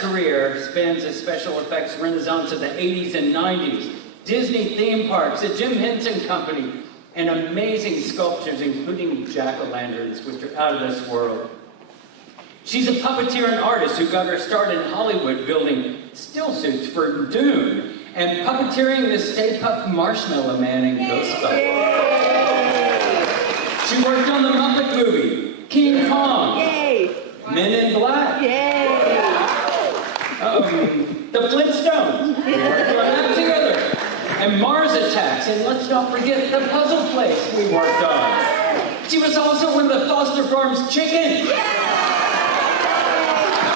career spans a special effects renaissance of the 80s and 90s, Disney theme parks, the Jim Henson Company, and amazing sculptures, including jack-o'-lanterns, which are out of this world. She's a puppeteer and artist who got her start in Hollywood building still suits for Dune and puppeteering the Stay Puft Marshmallow Man in Ghostbusters. She worked on the Muppet movie, King Kong, Men in Black, the Flintstones, we worked on that together, and Mars Attacks, and let's not forget the Puzzle Place we worked on. She was also one of the Foster Farms chickens.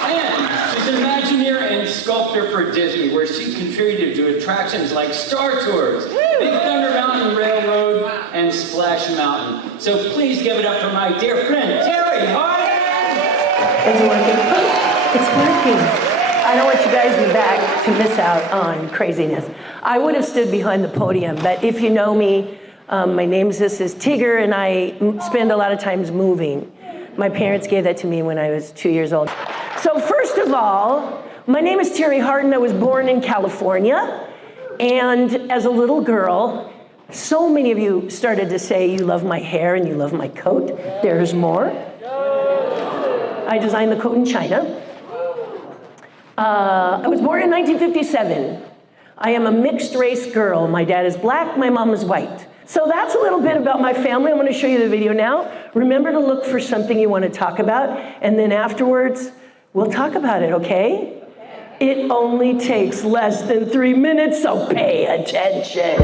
And she's an Imagineer and sculptor for Disney, where she contributed to attractions like Star Tours, Big Thunder Mountain Railroad, and Splash Mountain. So please give it up for my dear friend, Terri Hardin! It's working. It's working. I don't want you guys in the back to miss out on craziness. I would have stood behind the podium, but if you know me, my name is Tigger, and I spend a lot of times moving. My parents gave that to me when I was 2 years old. So first of all, my name is Terri Hardin. I was born in California, and as a little girl, so many of you started to say you love my hair and you love my coat. There's more. I designed the coat in China. I was born in 1957. I am a mixed race girl. My dad is black, my mom is white. So that's a little bit about my family. I'm going to show you the video now. Remember to look for something you want to talk about, and then afterwards, we'll talk about it, okay? It only takes less than 3 minutes, so pay attention.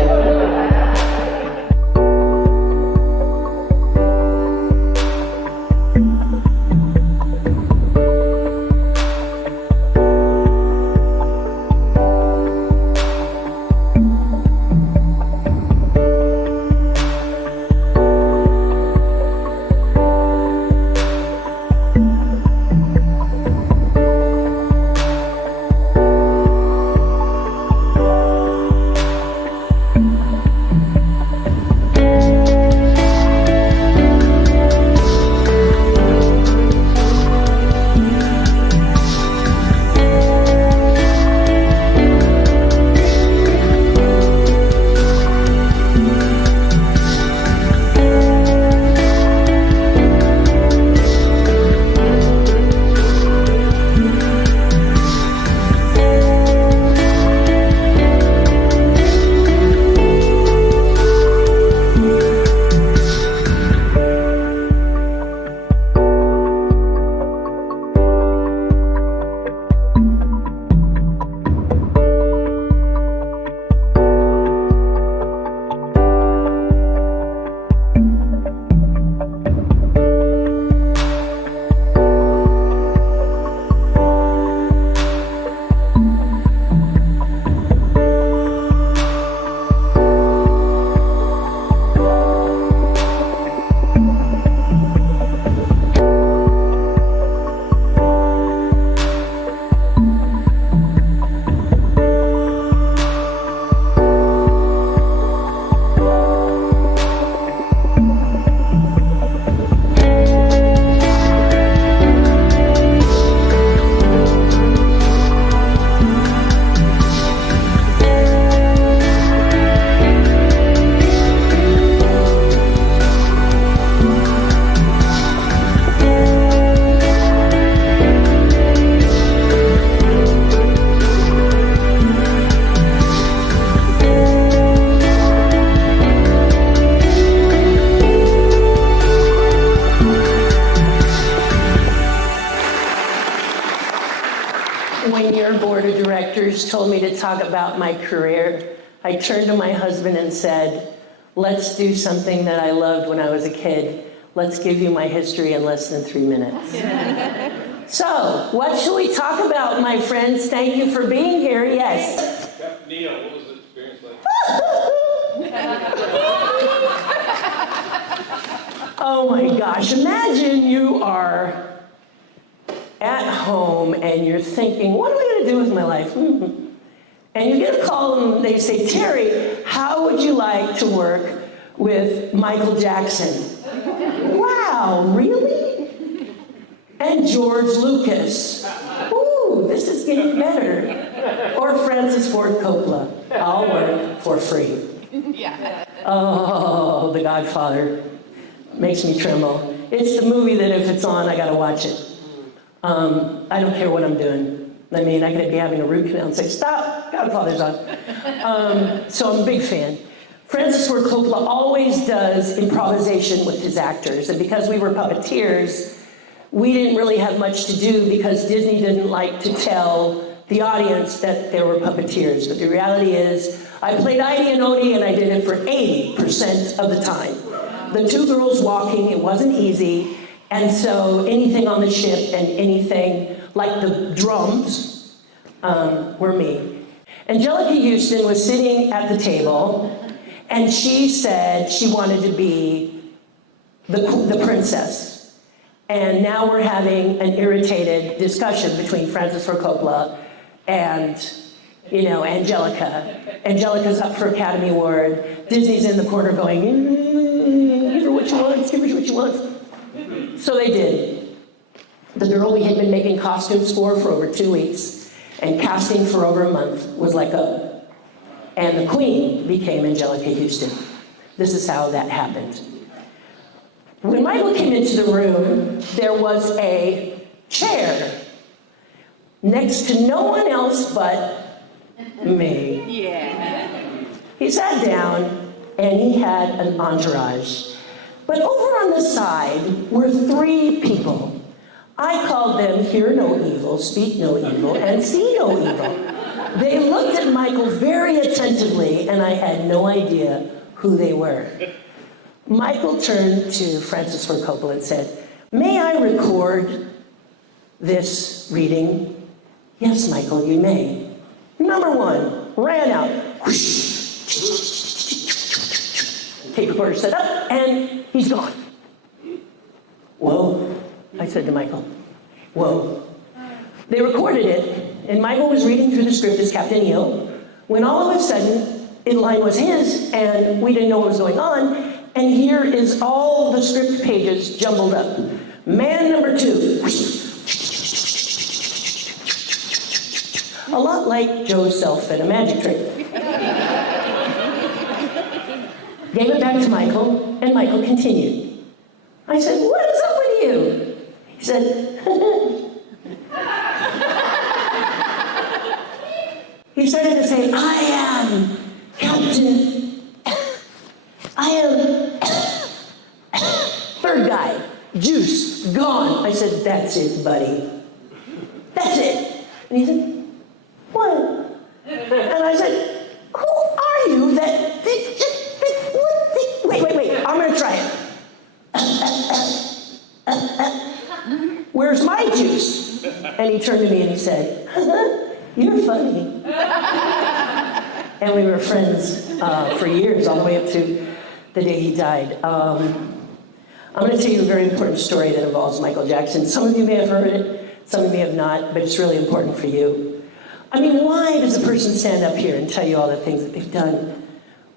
When your board of directors told me to talk about my career, I turned to my husband and said, let's do something that I loved when I was a kid. Let's give you my history in less than 3 minutes. So, what should we talk about, my friends? Thank you for being here. Yes. Neil, what was the experience like? Oh my gosh, imagine you are at home and you're thinking, what am I going to do with my life? And you get a call and they say, Terri, how would you like to work with Michael Jackson? Wow, really? And George Lucas. Ooh, this is getting better. Or Francis Ford Coppola, I'll work for free. Yeah. Oh, The Godfather makes me tremble. It's the movie that if it's on, I gotta watch it. I don't care what I'm doing. I mean, I could be having a root canal and say, stop, Godfather's on. So I'm a big fan. Francis Ford Coppola always does improvisation with his actors, and because we were puppeteers, we didn't really have much to do because Disney didn't like to tell the audience that there were puppeteers. But the reality is, I played Idie and Odie, and I did it for 80% of the time. The two girls walking, it wasn't easy, and so anything on the ship and anything like the drums were me. Angelica Houston was sitting at the table, and she said she wanted to be the princess. And now we're having an irritated discussion between Francis Ford Coppola and, you know, Angelica. Angelica's up for Academy Award. Disney's in the corner going, give her what she wants, give her what she wants. So they did. The girl we had been making costumes for over 2 weeks and casting for over a month was let go. And the queen became Angelica Houston. This is how that happened. When Michael came into the room, there was a chair next to no one else but me. Yeah. He sat down and he had an entourage. But over on the side were 3 people. I called them hear no evil, speak no evil, and see no evil. They looked at Michael very attentively, and I had no idea who they were. Michael turned to Francis Ford Coppola and said, may I record this reading? Yes, Michael, you may. Number 1, ran out. Tape recorder set up, and he's gone. Whoa, I said to Michael. Whoa. They recorded it, and Michael was reading through the script as Captain EO, when all of a sudden, in line was his, and we didn't know what was going on, and here is all the script pages jumbled up. Man number 2. A lot like Joe Self in a magic trick. Gave it back to Michael, and Michael continued. I said, what is up with you? He said, he started to say, I am Captain, I am third guy, juice, gone. I said, that's it, buddy. That's it. And he said, what? And I said, who are you that wait, I'm gonna try it. Where's my juice? And he turned to me and he said, you're funny. And we were friends for years, all the way up to the day he died. I'm going to tell you a very important story that involves Michael Jackson. Some of you may have heard it, some of you may have not, but it's really important for you. I mean, why does a person stand up here and tell you all the things that they've done?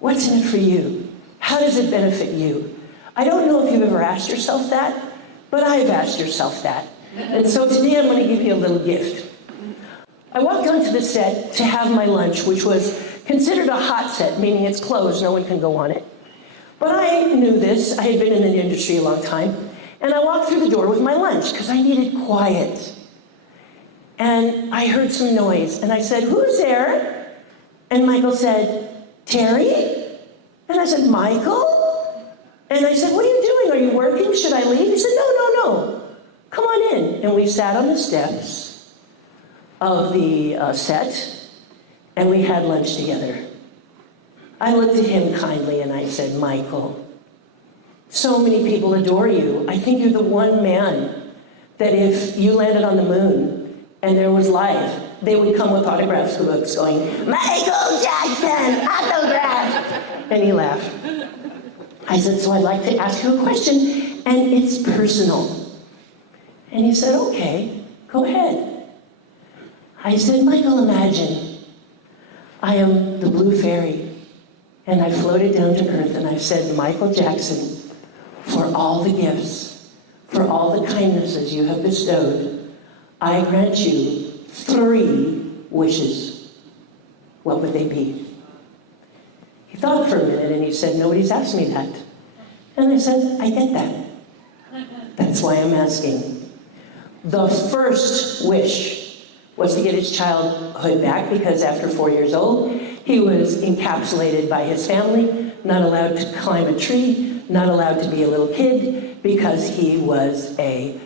What's in it for you? How does it benefit you? I don't know if you've ever asked yourself that, but I've asked yourself that. And so today I'm going to give you a little gift. I walked onto the set to have my lunch, which was considered a hot set, meaning it's closed, no one can go on it. But I knew this, I had been in the industry a long time, and I walked through the door with my lunch because I needed quiet. And I heard some noise, and I said, who's there? And Michael said, Terry? And I said, Michael? And I said, what are you doing? Are you working? Should I leave? He said, no. Come on in. And we sat on the steps of the set, and we had lunch together. I looked at him kindly and I said, Michael, so many people adore you. I think you're the one man that if you landed on the moon and there was life, they would come with autographs books going, Michael Jackson, autograph. And he laughed. I said, so I'd like to ask you a question, and it's personal. And he said, okay, go ahead. I said, Michael, imagine I am the blue fairy, and I floated down to earth, and I said, Michael Jackson, for all the gifts, for all the kindnesses you have bestowed, I grant you 3 3 wishes, what would they be? He thought for a minute and he said, nobody's asked me that. And I said, I get that. That's why I'm asking. The first wish was to get his childhood back, because after 4 years old, he was encapsulated by his family, not allowed to climb a tree, not allowed to be a little kid, because he was a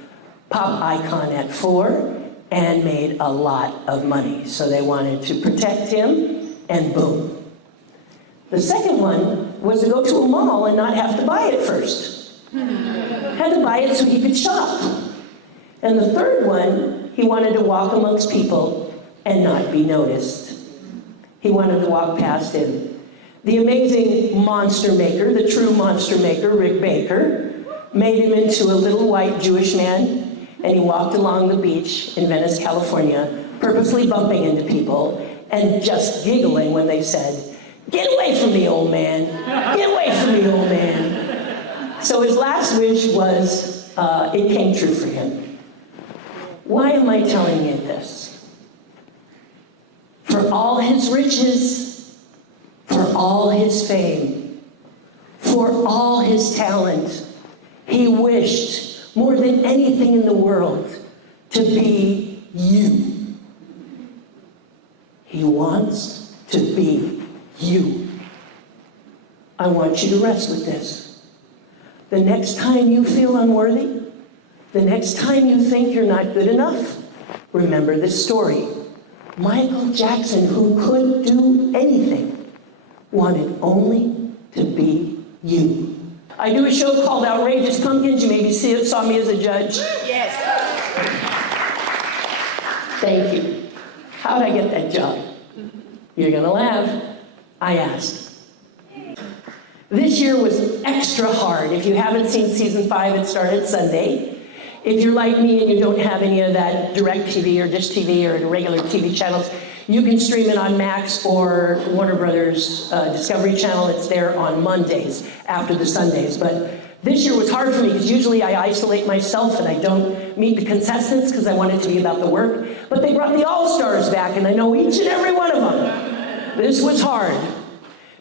pop icon at 4 and made a lot of money. So they wanted to protect him, and boom. The second one was to go to a mall and not have to buy it first. Had to buy it so he could shop. And the third one, he wanted to walk amongst people and not be noticed. He wanted to walk past him. The amazing monster maker, the true monster maker, Rick Baker, made him into a little white Jewish man, and he walked along the beach in Venice, California, purposely bumping into people and just giggling when they said, "Get away from me, old man. Get away from me, old man." So his last wish was, it came true for him. Why am I telling you this? For all his riches, for all his fame, for all his talent, he wished more than anything in the world to be you. He wants to be you. I want you to rest with this. The next time you feel unworthy, the next time you think you're not good enough, remember this story. Michael Jackson, who could do anything, wanted only to be you. I do a show called Outrageous Pumpkins. You maybe saw me as a judge. Yes. Thank you. How'd I get that job? You're gonna laugh. I asked. This year was extra hard. If you haven't seen season 5, it started Sunday. If you're like me and you don't have any of that direct TV or Dish TV or the regular TV channels, you can stream it on Max or Warner Brothers Discovery Channel. It's there on Mondays after the Sundays. But this year was hard for me because usually I isolate myself and I don't meet the contestants because I want it to be about the work. But they brought the All-Stars back, and I know each and every one of them. This was hard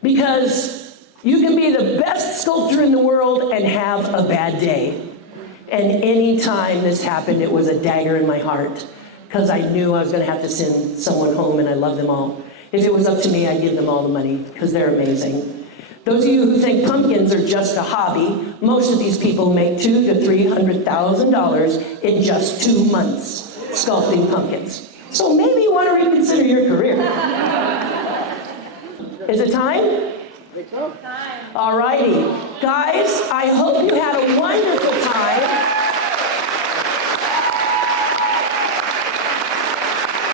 because you can be the best sculptor in the world and have a bad day. And any time this happened, it was a dagger in my heart because I knew I was going to have to send someone home, and I love them all. If it was up to me, I'd give them all the money because they're amazing. Those of you who think pumpkins are just a hobby, most of these people make $200,000 to $300,000 in just 2 months sculpting pumpkins. So maybe you want to reconsider your career. Is it time? All righty. Guys, I hope you had a wonderful